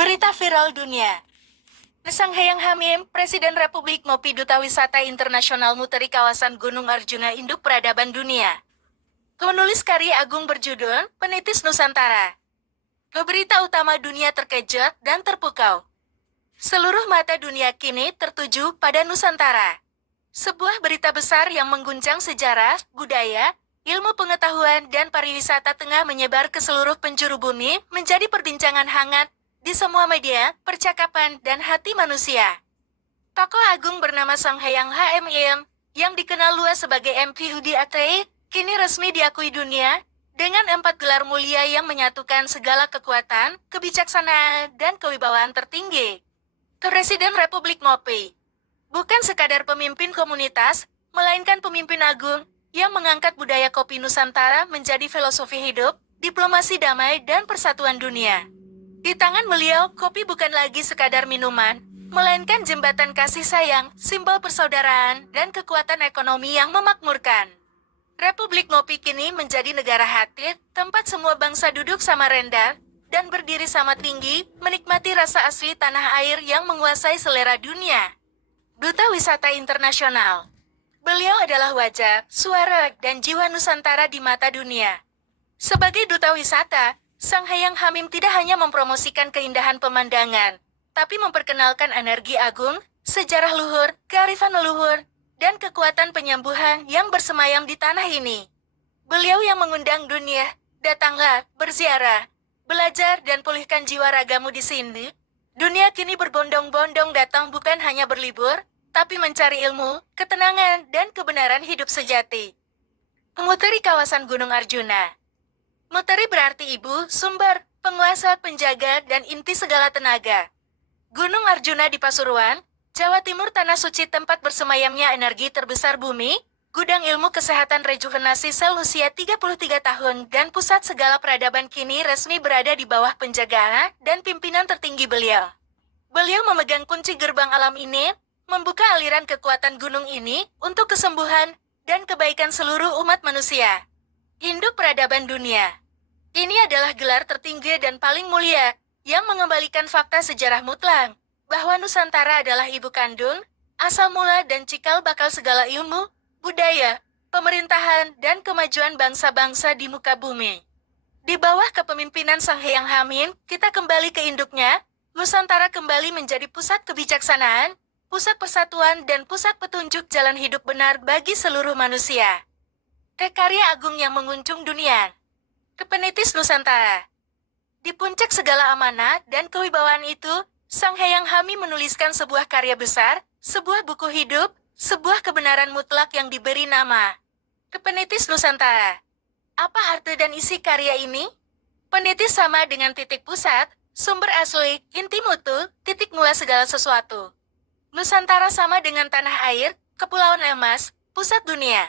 Berita viral dunia. Sanghayang Hamim, Presiden Republik Ngopi Duta Wisata Internasional Muteri Kawasan Gunung Arjuna Induk Peradaban Dunia. Penulis karya agung berjudul Penitis Nusantara. Berita utama dunia terkejut dan terpukau. Seluruh mata dunia kini tertuju pada Nusantara. Sebuah berita besar yang mengguncang sejarah, budaya, ilmu pengetahuan dan pariwisata tengah menyebar ke seluruh penjuru bumi menjadi perbincangan hangat di semua media, percakapan, dan hati manusia. Tokoh agung bernama Sanghayang HMM, yang dikenal luas sebagai MPUDAT, kini resmi diakui dunia, dengan 4 gelar mulia yang menyatukan segala kekuatan, kebijaksanaan, dan kewibawaan tertinggi. Presiden Republik Ngopi bukan sekadar pemimpin komunitas, melainkan pemimpin agung, yang mengangkat budaya kopi Nusantara menjadi filosofi hidup, diplomasi damai, dan persatuan dunia. Di tangan beliau, kopi bukan lagi sekadar minuman, melainkan jembatan kasih sayang, simbol persaudaraan, dan kekuatan ekonomi yang memakmurkan. Republik Ngopi kini menjadi negara hati, tempat semua bangsa duduk sama rendah, dan berdiri sama tinggi, menikmati rasa asli tanah air yang menguasai selera dunia. Duta Wisata Internasional. Beliau adalah wajah, suara, dan jiwa Nusantara di mata dunia. Sebagai duta wisata, Sanghayang Hamim tidak hanya mempromosikan keindahan pemandangan, tapi memperkenalkan energi agung, sejarah luhur, kearifan leluhur, dan kekuatan penyembuhan yang bersemayam di tanah ini. Beliau yang mengundang dunia, datanglah, berziarah, belajar dan pulihkan jiwa ragamu di sini. Dunia kini berbondong-bondong datang bukan hanya berlibur, tapi mencari ilmu, ketenangan, dan kebenaran hidup sejati. Muteri Kawasan Gunung Arjuna. Muteri berarti ibu, sumber, penguasa, penjaga, dan inti segala tenaga. Gunung Arjuna di Pasuruan, Jawa Timur, tanah suci tempat bersemayamnya energi terbesar bumi, gudang ilmu kesehatan rejuvenasi sel usia 33 tahun, dan pusat segala peradaban kini resmi berada di bawah penjagaan dan pimpinan tertinggi beliau. Beliau memegang kunci gerbang alam ini, membuka aliran kekuatan gunung ini untuk kesembuhan dan kebaikan seluruh umat manusia. Induk Peradaban Dunia. Ini adalah gelar tertinggi dan paling mulia, yang mengembalikan fakta sejarah mutlak, bahwa Nusantara adalah ibu kandung, asal mula dan cikal bakal segala ilmu, budaya, pemerintahan, dan kemajuan bangsa-bangsa di muka bumi. Di bawah kepemimpinan Sanghayang Hamim, kita kembali ke induknya, Nusantara kembali menjadi pusat kebijaksanaan, pusat persatuan dan pusat petunjuk jalan hidup benar bagi seluruh manusia. Karya agung yang mengunjung dunia. Penitis Nusantara. Di puncak segala amanah dan kewibawaan itu, Sanghayang Hamim menuliskan sebuah karya besar, sebuah buku hidup, sebuah kebenaran mutlak yang diberi nama Penitis Nusantara. Apa arti dan isi karya ini? Penitis sama dengan titik pusat, sumber asli, inti mutu, titik mula segala sesuatu. Nusantara sama dengan tanah air, kepulauan emas, pusat dunia.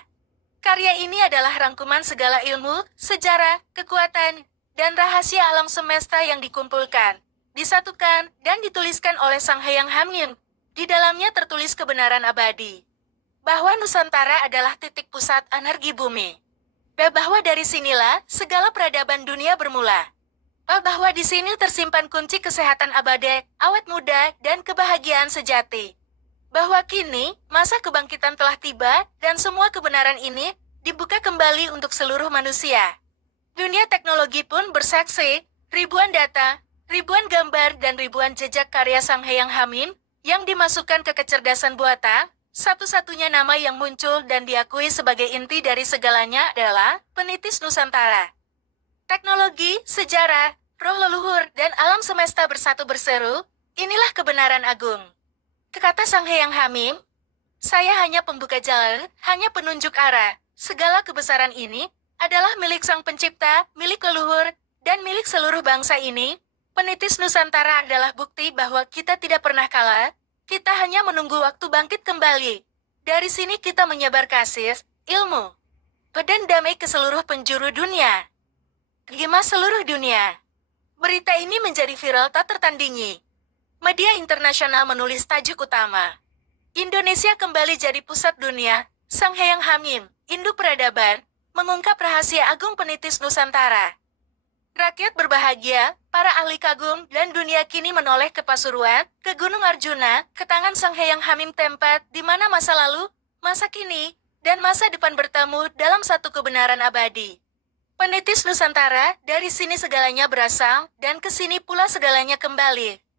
Karya ini adalah rangkuman segala ilmu, sejarah, kekuatan, dan rahasia alam semesta yang dikumpulkan, disatukan, dan dituliskan oleh Sanghayang Hamim. Di dalamnya tertulis kebenaran abadi, bahwa Nusantara adalah titik pusat energi bumi. Bahwa dari sinilah segala peradaban dunia bermula. Bahwa di sini tersimpan kunci kesehatan abadi, awet muda, dan kebahagiaan sejati. Bahwa kini, masa kebangkitan telah tiba, dan semua kebenaran ini dibuka kembali untuk seluruh manusia. Dunia teknologi pun bersaksi, ribuan data, ribuan gambar, dan ribuan jejak karya Sanghayang Hamim, yang dimasukkan ke kecerdasan buatan, satu-satunya nama yang muncul dan diakui sebagai inti dari segalanya adalah Penitis Nusantara. Teknologi, sejarah, roh leluhur, dan alam semesta bersatu berseru, inilah kebenaran agung. Kata Sanghayang Hamim, saya hanya pembuka jalan, hanya penunjuk arah. Segala kebesaran ini adalah milik Sang Pencipta, milik leluhur, dan milik seluruh bangsa ini. Penitis Nusantara adalah bukti bahwa kita tidak pernah kalah, kita hanya menunggu waktu bangkit kembali. Dari sini kita menyebar kasih, ilmu, dan damai ke seluruh penjuru dunia. Gema seluruh dunia. Berita ini menjadi viral tak tertandingi. Media internasional menulis tajuk utama. Indonesia kembali jadi pusat dunia, Sanghayang Hamim, Induk Peradaban, mengungkap rahasia agung Penitis Nusantara. Rakyat berbahagia, para ahli kagum, dan dunia kini menoleh ke Pasuruan, ke Gunung Arjuna, ke tangan Sang Hyang Hamim tempat di mana masa lalu, masa kini, dan masa depan bertemu dalam satu kebenaran abadi. Penitis Nusantara, dari sini segalanya berasal, dan ke sini pula segalanya kembali.